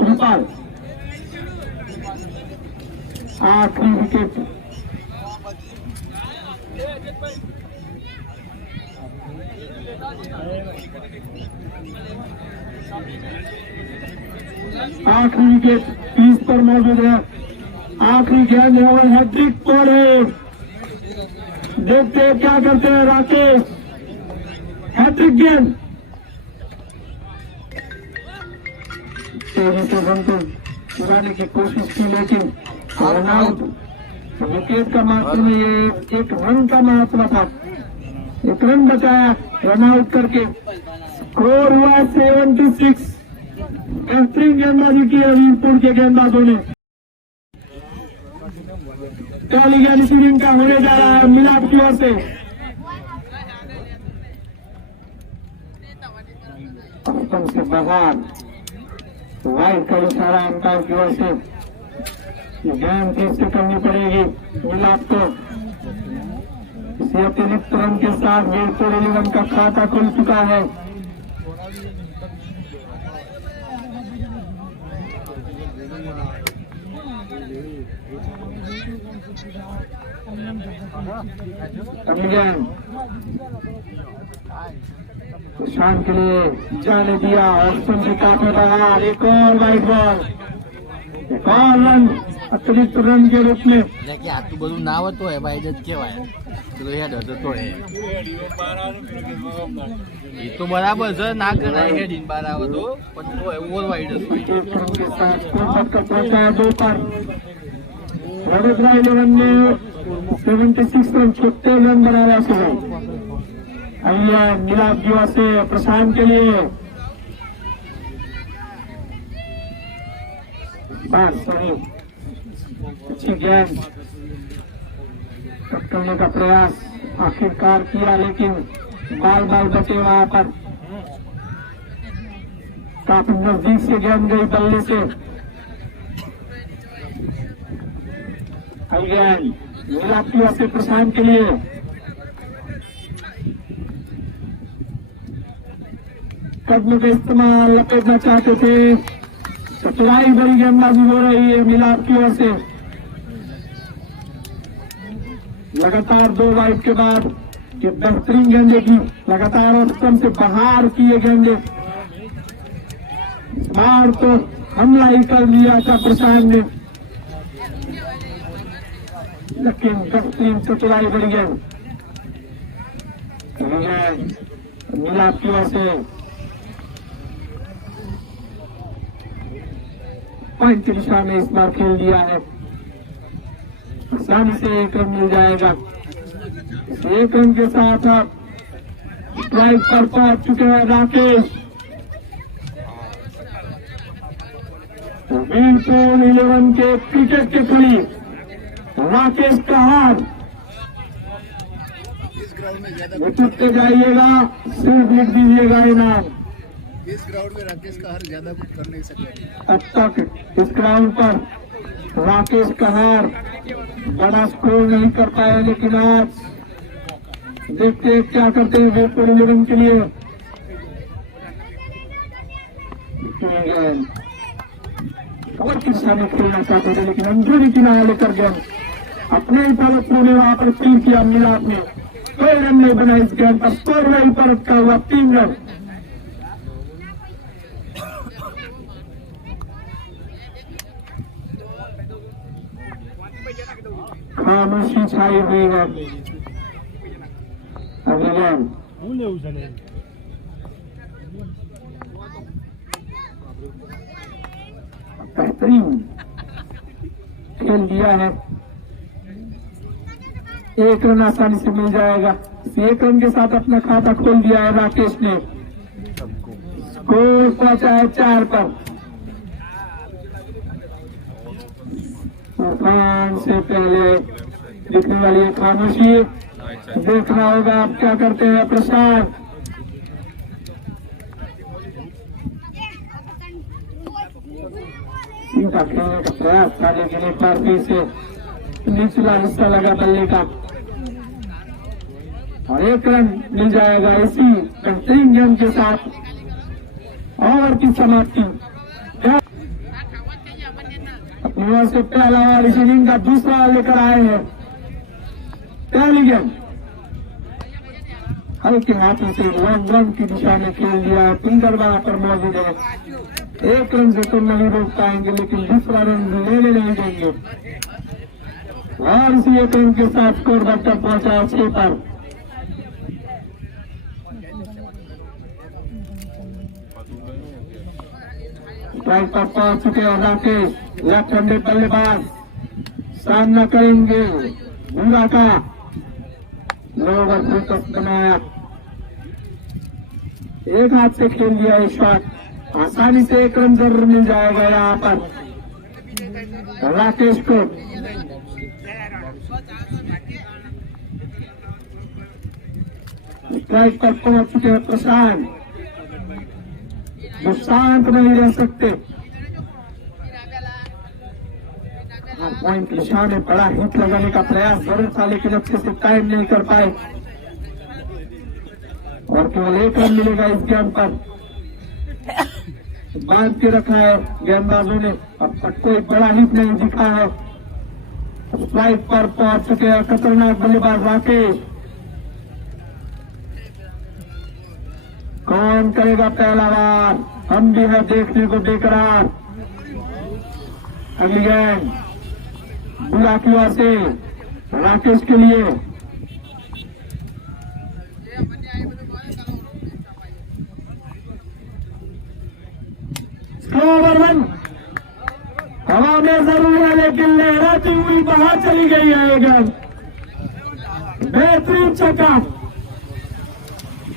रूपाल, आखिरी विकेट आखिरी विकेट क्रीज पर मौजूद है। आखिरी गेंद है और हैट्रिक पर है। देखते हैं क्या करते हैं राकेश। हैट्रिक गेंद तेजी से रन को चुराने की कोशिश की, लेकिन रन आउट। विकेट का महत्व नहीं है, एक रन का महत्व था। एक रन बचाया रन आउट करके। स्कोर हुआ 76। बेहतरीन गेंदबाजी की है वीरपुर के गेंदबाजों ने। पहली गेंद सीरिंग का होने जा रहा है मिलाप की ओर से। स्टंप से बाहर, वाइड का इशारा अंपायर की ओर से। गेंद ठीक से करनी पड़ेगी मिलाप को। इसी अतिरिक्त रन के साथ वीरपुर 11 का खाता खुल चुका है। शान के लिए जाने दिया ऑप्शन से काफी बाहर। एक और वाइड बॉल, एक और रन अतिरिक्त रन के रूप में। देखिए आटલું બધું ના આવતો હોય ભાઈ જ કહેવાય પેલો હેડ જતો રહે એ તો બરાબર છે ના કરાય હેડ इन બહાર આવે તો પણ તો ઓવર वाइड के साथ कोलकाता का पहुंचा है 2 पर। वडोदरा 11 ने 76 रन 36 रन बनाया सुबह। आइए मिलाप युवा से प्रशांत के लिए बार सही अच्छी गेंद कट करने का प्रयास आखिरकार किया, लेकिन बाल बाल बचे वहां पर। काफी नजदीक से गेंद गई बल्ले से। आई गेंद मिलाप युवा से प्रशांत के लिए। कदम का इस्तेमाल लपेटना चाहते थे, चतुराई भरी गेंदबाजी हो रही है मिलाप की ओर से। लगातार 2 वाइड के बाद ये बेहतरीन गेंदे की, लगातार और स्टंप से बाहर की ये गेंदे। बाहर तो हमला ही कर लिया था प्रशांत ने, लेकिन बेहतरीन चतुराई भरी गेंद मिलाप की ओर से। पॉइंट की दिशा में इस बार खेल दिया है। आसानी से 1 रन मिल जाएगा। 1 रन के साथ अब स्ट्राइक पर पहुंच चुके हैं राकेश। वीरपुर 11 के क्रिकेट के खिलाड़ी राकेश कहार उठते जाइएगा, सिर्फ लिख दीजिएगा इनाम। इस ग्राउंड में राकेश कहार ज्यादा कुछ कर नहीं सकते। अब तक इस ग्राउंड पर राकेश कहार बड़ा स्कोर नहीं कर पाए, लेकिन आज देखते हैं क्या करते हैं वीरपुर 11 के लिए। और किस्सा में खेलना चाहते थे, लेकिन अंदरूनी किनारे लेकर गए। अपने ही पालक ने वहां पर तीर किया मिलाप ने। कोई रन नहीं बना इस गेंद पर। स्कोर वही पर अटका हुआ 3 रन। खामोशी छाई हुई है। अगली गेंद बेहतरीन खेल दिया है। 1 रन आसानी से मिल जाएगा। 1 रन के साथ अपना खाता खोल दिया है राकेश ने। स्कोर पहुंचा है 4 पर। तूफान से पहले दिखने वाली है खामोशी। देखना होगा आप क्या करते हैं प्रसाद। सीधा खेलने का प्रयास था, लेकिन एक बार फिर से निचला हिस्सा लगा बल्ले का और 1 रन मिल जाएगा इसी बेहतरीन गेंद के साथ। ओवर की समाप्ति। अपनी ओर से पहला और इस इनिंग का दूसरा लेकर आए हैं। पहली गेंद हल्के हाथों से लॉन्ग रन की दिशा में खेल दिया है। फिंगर वहां पर मौजूद है। एक रन से तो नहीं रोक पाएंगे, लेकिन दूसरा रन लेने नहीं देंगे। और इसी एक रन के साथ स्कोर बढ़कर पहुंचा 6 पर। स्ट्राइक पर पहुंच चुके हैं राकेश। लेफ्ट हैंडेड बल्लेबाज सामना करेंगे बुरा का। लोवर फोकस बनाया, एक हाथ से खेल दिया ये शॉट। आसानी से एक रन जरूर मिल जाएगा यहाँ पर राकेश को। स्ट्राइक पर पहुंच चुके हैं प्रशांत, जो शांत नहीं रह सकते। पॉइंट निशान में बड़ा हिट लगाने का प्रयास जरूर था, लेकिन अच्छे से टाइम नहीं कर पाए और केवल एक रन मिलेगा इस गेंद पर। बांध के रखा है गेंदबाजों ने, अब तक कोई बड़ा हिट नहीं दिखा है। स्ट्राइक पर पहुंच चुके हैं खतरनाक बल्लेबाज राकेश। कौन करेगा पहला वार, हम भी है देखने को बेकरार। अगली गेंद बुरा की ओर से राकेश के लिए। ओवर रन हवा में जरूर है, लेकिन लहराती हुई बाहर चली गई है ये गेंद। बेहतरीन छक्का,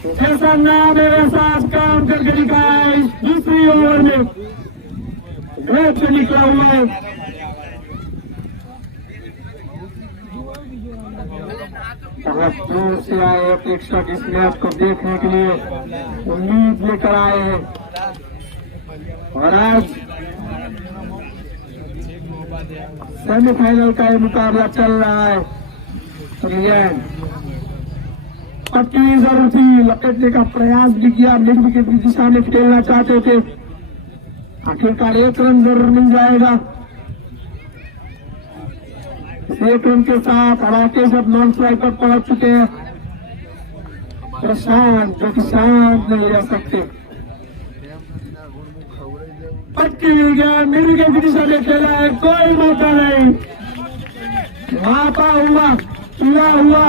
जैसा नाम है वैसा आज काम करके दिखाया है। इस दूसरी ओवर में ग्रेट से निकला हुआ है। बहुत दूर से आए प्रेक्षक इस मैच को देखने के लिए उम्मीद लेकर आए हैं, और आज सेमीफाइनल का ये मुकाबला चल रहा है। पक्की जरूर थी, लपेटने का प्रयास भी किया, मिड विकेट की दिशा में खेलना चाहते थे। आखिरकार एक रन जरूर मिल जाएगा। एक रन के साथ राकेश अब नॉन स्ट्राइक पर पहुंच चुके हैं। प्रशांत जो कि शांत नहीं रह सकते। पक्की हुई गेंद मिड विकेट की दिशा में खेला है, कोई मौका नहीं। मापा हुआ, पूरा हुआ,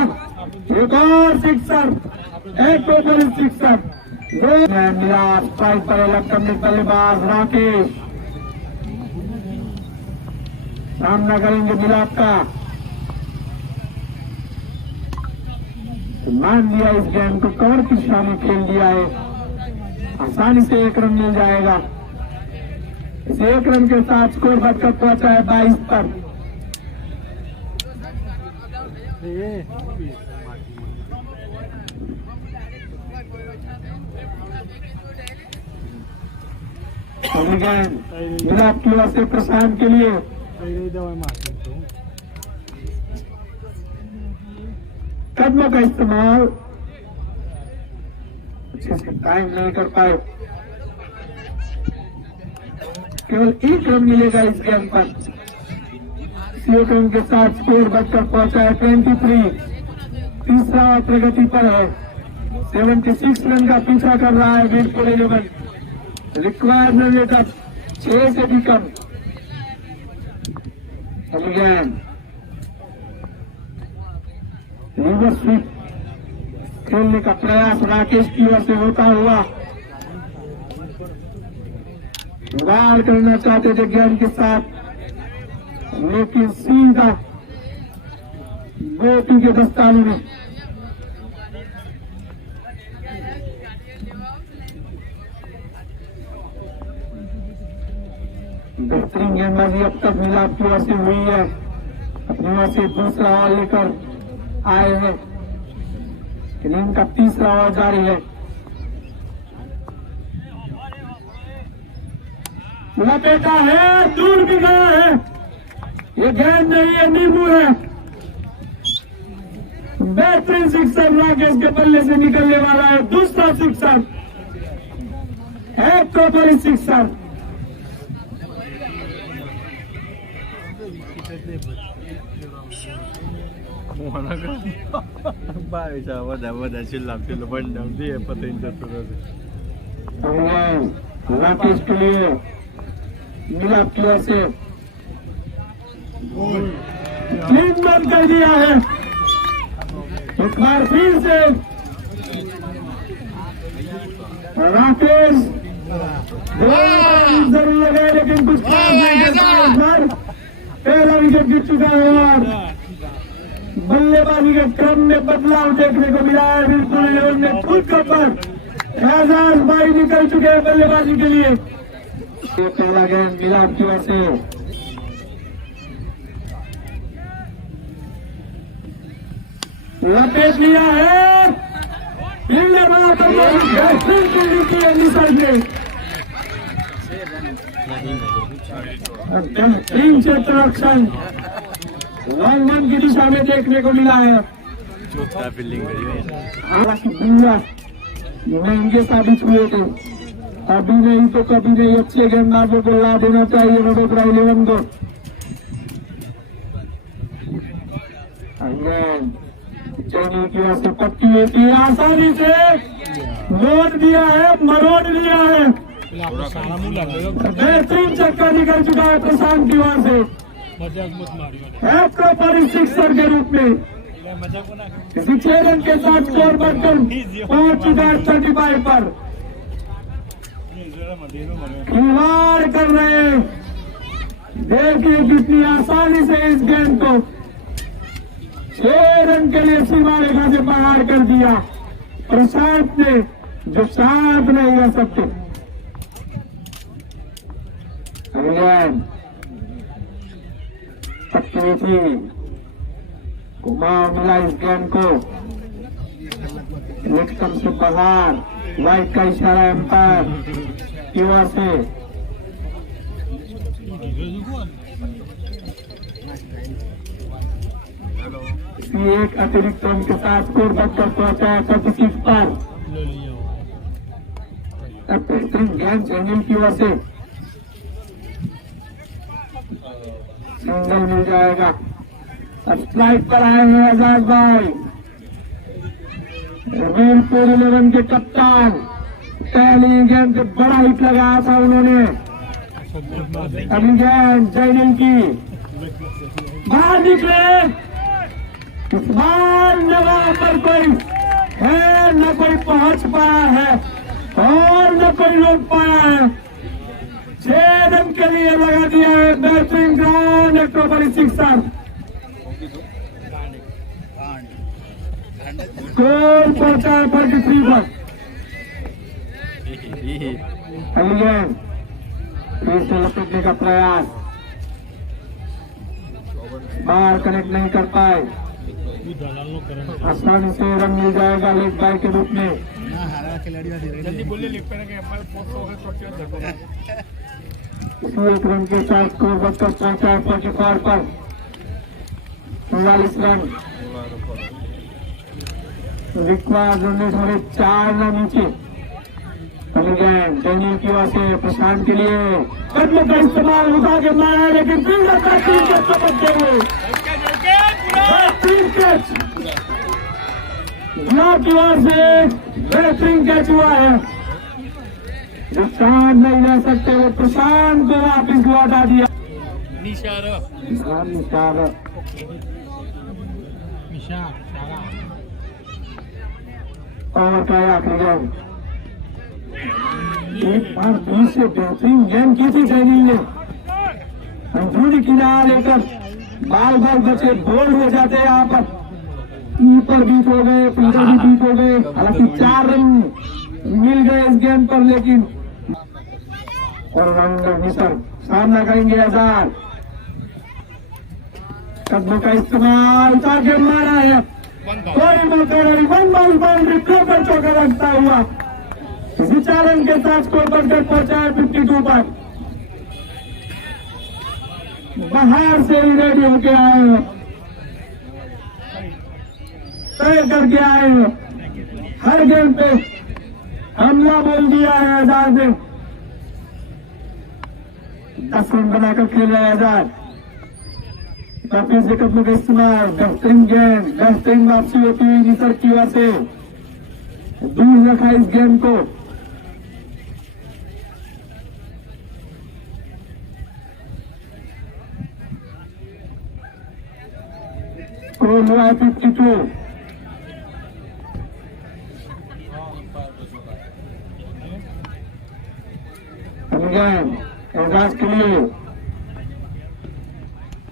एक और सिक्सर, एक टोटल सिक्सर। मिला स्ट्राइक पर इलेक्ट्रॉनिक बल्लेबाज राकेश सामना करेंगे मिलाप का। मान लिया इस गेंद को, कवर की दिशा में खेल दिया है। आसानी से एक रन मिल जाएगा। इस एक रन के साथ स्कोर बढ़कर पहुंचा है 22 पर। मिलाप की ओर से प्रशांत के लिए कदमों का इस्तेमाल, अच्छे से टाइम नहीं कर पाए। केवल एक रन मिलेगा इस गेंद पर। एक रन के साथ स्कोर बढ़कर पहुंचा है 23। तीसरा प्रगति पर है। 76 रन का पीछा कर रहा है वीरपुर 11। रिक्वायर्ड रन रेट अब 6 से भी कम। रिवर्स स्वीप खेलने का प्रयास राकेश की ओर से होता हुआ। वार करना चाहते थे गेंद के साथ, लेकिन सीधा गोपी के दस्ताने में। बेहतरीन गेंदबाजी अब तक मिलाप की ओर से हुई है। अपनी ओर से दूसरा ओवर लेकर आए हैं, लेकिन इनका तीसरा ओवर जारी है। लपेटा है, दूर भी गया है। ये गेंद नहीं है, नींबू है। बेहतरीन सिक्सर राकेश के बल्ले से निकलने वाला है। दूसरा सिक्सर है, प्रॉपर सिक्सर। બધા છેલ્લા પેલો બંધ દે પતંગ જતો રહે राकेश के लिए मिला प्लेयर से तीन रन कर दिया है। एक बार फिर से राकेश जरूर लगे लेकिन कुछ खास नहीं कर पाया। इस बार पहला विकेट गिर चुका है और बल्लेबाजी के क्रम में बदलाव देखने को मिला है। बिल्कुल 11 में खुद पर एजाज भाई निकल चुके हैं बल्लेबाजी के लिए। ये पहला गेंद मिलाप की ओर से लपेट लिया है। फील्डर बनाकर बेहतरीन क्षेत्र रक्षण 1-1 की दिशा में देखने को मिला है। हालांकि दुनिया महंगे साबित हुए थे, अभी नहीं तो कभी नहीं अच्छे गेंदबाजों को ला देना चाहिए वडोदरा 11 को। चैनी की ओर से पक्की होती है, आसानी से मोड़ दिया है, मरोड़ दिया है। बेहतरीन चक्कर निकल चुका है प्रशांत की ओर से प्रॉपर सिक्सर के रूप में। इसी 6 रन के साथ स्कोर बढ़कर पहुंच चुका है 35 पर। खिलवाड़ कर रहे हैं, देखिए कितनी आसानी से इस गेंद को 6 रन के लिए सीमा रेखा से बाहर कर दिया प्रशांत ने, जो साथ नहीं रह सकते। थी कुमार मिला इस गेंद को लेग से बाहर, वाइड का इशारा एम्पायर की ओर से। एक अतिरिक्त रन के साथ स्कोर बढ़कर पहुंचा है 36 पर। बेहतरीन गेंद जैनिल की ओर से सिंगल मिल जाएगा। अब स्ट्राइक पर आए हैं एजाज भाई, वीरपुर 11 के कप्तान। पहली गेंद पे बड़ा हिट लगाया था उन्होंने। अभी गेंद जैनिल की बाहर निकले। इस बार न वहां पर कोई है, न कोई पहुंच पाया है और न कोई रोक पाया है। 6 रन के लिए लगा दिया है बेहतरीन ग्राउंड एक बड़ी सिक्सर। स्कोर पहुंचा है 43 पर। अगेन फिर से लपेटने का प्रयास, बाहर कनेक्ट नहीं कर पाए। आसानी से रन मिल जाएगा लेग बाय के रूप में। एक रन के साथ स्कोर बढ़कर पहुंचा है 44 पर। 44 रन रिक्वायर्ड रन 4 रन नीचे। डेनियल की ओर से प्रशांत के लिए कदम का इस्तेमाल उठा के मारा, लेकिन फील्डर का तीन कैच समझते हुए बेहतरीन कैच की ओर से बेहतरीन कैच हुआ है। जो शांत नहीं रह सकते वो प्रशांत को वापिस लौटा दिया। निशारा और का आखिरी गेंद एक बार फिर से बेहतरीन गेंद की थी सैनी ने। अंदरूनी किनारा लेकर बाल बाल बचे बोल्ड हो जाते हैं यहाँ पर। कीपर बीट हो गए, फील्डर भी बीट हो गए। हालांकि 4 रन मिल गए इस गेंद पर, लेकिन और मिसर सामना करेंगे आजाद। कदमों का इस्तेमाल ताकि मारा है, कोई मौका नहीं। 1 बॉल बाउंड्री पर चौका लगता हुआ इसी 4 रन के साथ स्कोर बढ़कर पहुंचा है 52 पर। बाहर से ही रेडी होके आए हो, तय करके आए हो। हर गेम पे हमला बोल दिया है आजाद ने। 10 रन बनाकर खेल रहे आजाद। काफी से कदमों का इस्तेमाल, बेहतरीन गेंद, बेहतरीन वापसी होती हुई निसर की ओर से दूर रखा इस गेंद को। स्कोर हुआ 52। एजाज के लिए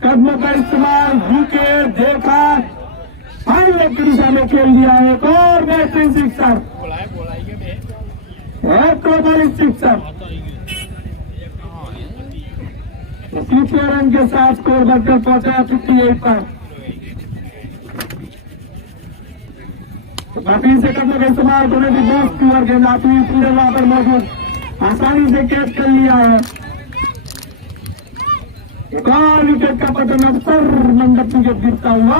कदमों का इस्तेमाल, विकेट देखा, फाइनल की दिशा में खेल दिया है। एक और बेहतरीन सिक्सर, एक और बड़ी सिक्सर। तीसरे रन के साथ स्कोर बढ़कर पहुंचा 58 पर। काफी से कदमों का इस्तेमाल करने की दोस्त की ओर गेंद आती हुई फील्डर वहां पर मौजूद, आसानी से कैच कर लिया है। एक और विकेट का पतन अवसर, मंडप विकेट गिरता हुआ।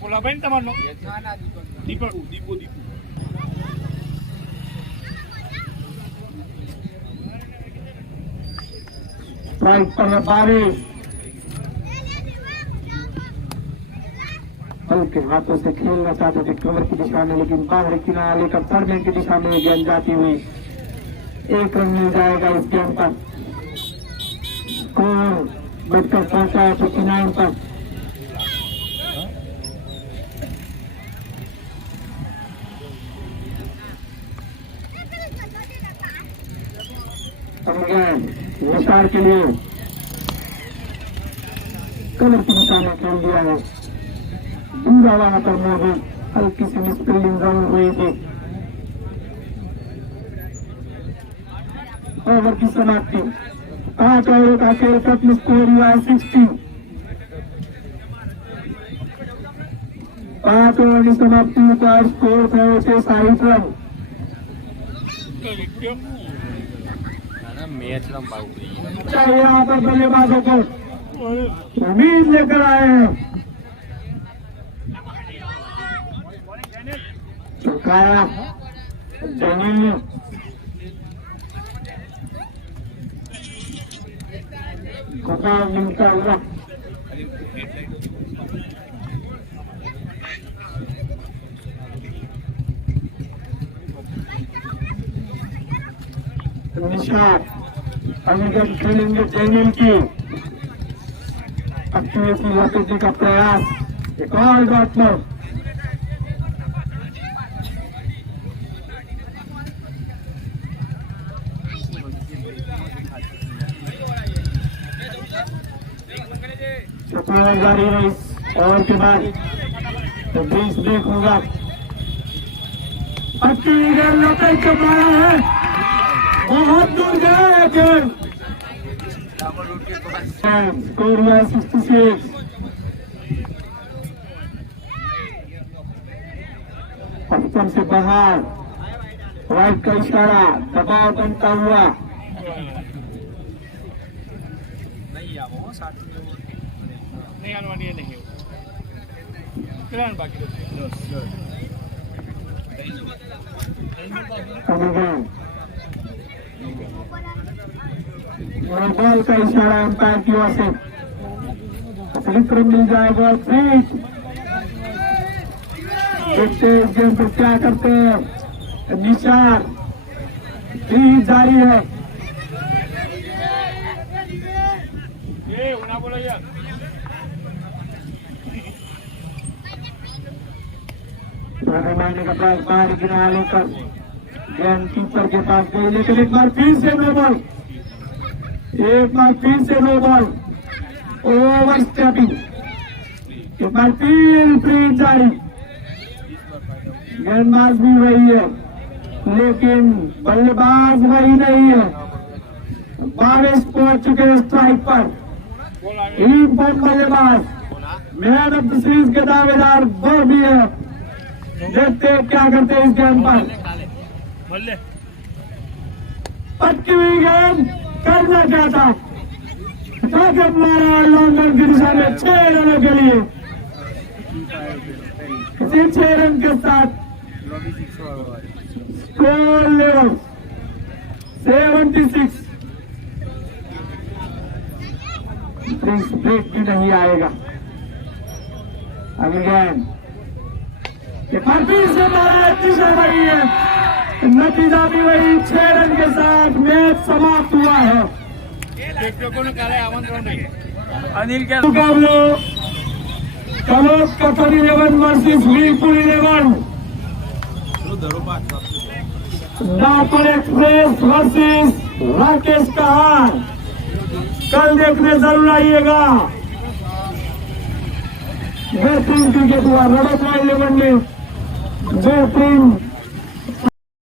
बोला भाई તમારો દીપક દીપો स्ट्राइक पर बारिश, हल्के हाथों से खेलना चाहते थे कवर की दिशा में, लेकिन बाहर किनारे लेकर थर्ड की दिशा में गेंद जाती हुई। एक रन मिल जाएगा इस गेंद पर। स्कोर बढ़कर पहुंचा है 59 पर। विशाल के लिए कवर की दिशा में खेल दिया है। दूसरा वहां पर मौजूद, हल्की सी मिसफील्डिंग जरूर हुई थी। ओवर की समाप्ति, 5 ओवरों का खेल खत्म, स्कोर हुआ है 60। 5 ओवर की समाप्ति का स्कोर था 60 रन। मैच लंबाऊ चाहिए यहाँ पर बल्लेबाजों को उम्मीद लेकर आए हैं। चुकाया डेनियल, घुमाव मिलता हुआ। निशान अमेरिकन खेलेंगे डेनियल की एक्टिविटी वापसी का प्रयास। एक और बात पर जारी है इस ओवर के बाद, तो 20 ब्रेक होगा। अच्छी गेंद लपेट के मारा है, बहुत दूर गया गेंद। स्कोर हुआ 66। पत्थर से बाहर, राइट का इशारा, दबाव बनता हुआ। नहीं आने नहीं बाकी बॉल का इशारा अंपायर की ओर से, अतिरिक्त रन मिल जाएगा। देखते हैं इस गेम को क्या करते हैं। निशान भी जारी है। महीने का पास बाहर गिरा लेकर गेंद कीपर के पास गई, लेकिन एक बार फिर से नो बॉल, एक बार फिर से नो बॉल, ओवर स्टेपिंग, एक बार फिर फ्री जारी। गेंदबाज भी वही है, लेकिन बल्लेबाज वही नहीं है। बारिश पहुंच चुके स्ट्राइक पर, तीन फॉर्म बल्लेबाज, मैन ऑफ द सीरीज के दावेदार वो भी है। देखते हैं क्या करते हैं इस गेंद पर। पटकी हुई गेंद, करना क्या था, ताकत मारा लॉन्डन की दिशा में 6 रनों के लिए। इसी 6 रन के साथ स्कोर लेवल 26 प्रिंस ब्रेक भी नहीं आएगा। अगेन ये फिर से मारा है, तीसरा बड़ी है, नतीजा भी वही 6 रन के साथ मैच समाप्त हुआ है। प्रेक्षकों काले आमंत्रण नहीं। अनिल क्या मुकाबलो कलोज कतर 11 versus Veerpur 11, Nagpur express versus Rakesh Kahar. कल देखने जरूर आइएगा। बेहतरीन क्रिकेट हुआ, रड़कवा 11 में बेहतरीन